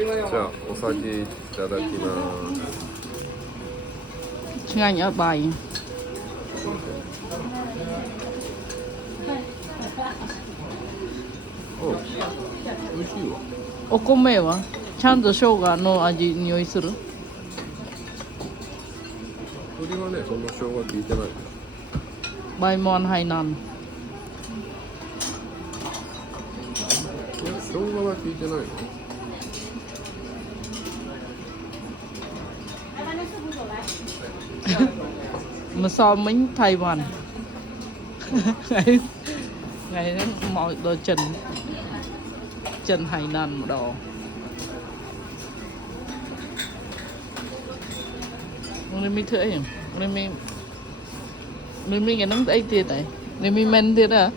じゃあお酒いただきます。Ngay ở bài お、美味しいわ。お米はちゃんと生姜の味匂いする鶏はね、そんな生姜効いてない。bài mòn hay nàn いや、生姜は効いてないの。mà so mình Thái Văn ngày ngày đó mọi đồ Trần Trần Hải Nàn một đồ nên mình thưa hiểu nên mình cái nóng ấy tiền này nên mình men tiền à